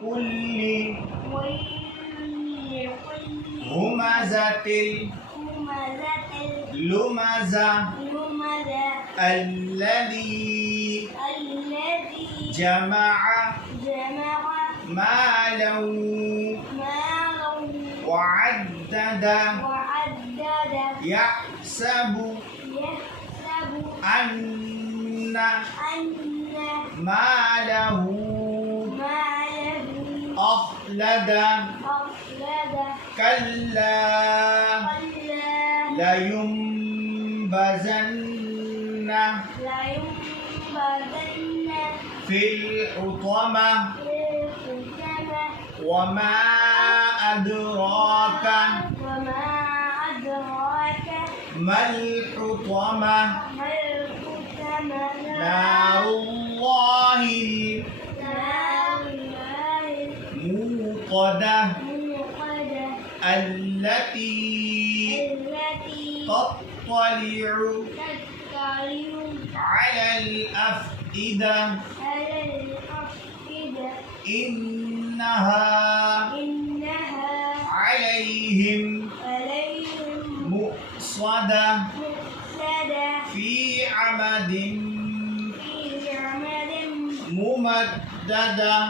كل همزة لمزة الذي جمع مالا وعدد يحسب أن ماله أخلد كلا لينبذن في الحطمة وما أدراك ما الحطمة نار الله الموقدة التي تطلع على الأفئدة إنها عليهم مؤصدة في عمد ممددة.